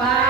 Bye.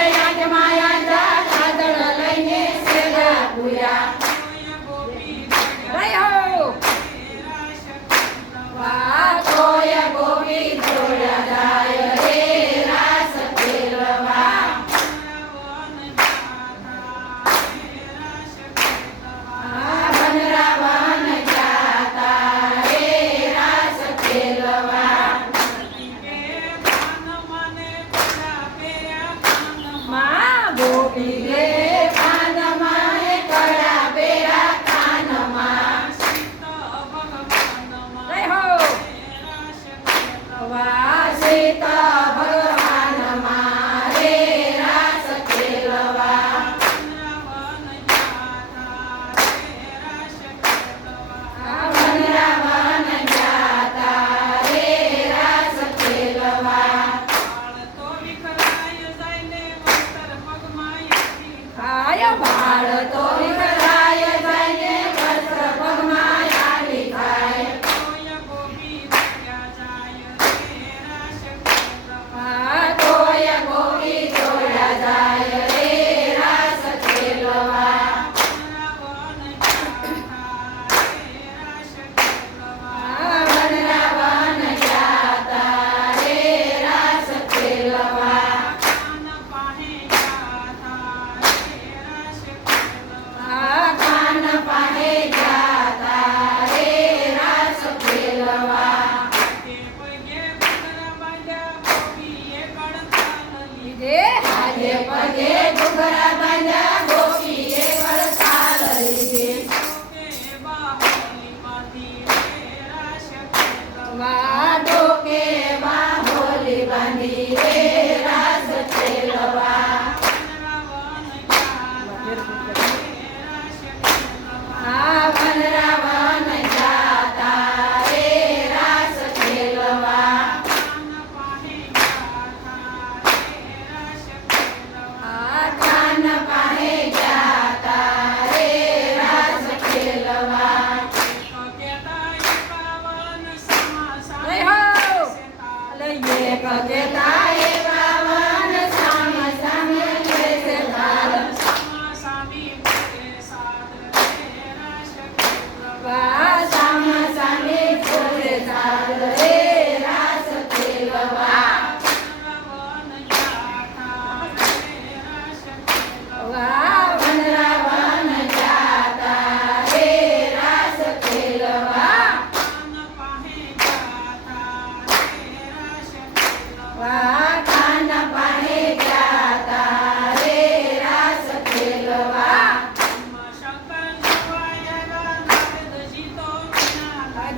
વાળ તો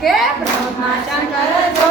કે બ્રહ્મા શંકર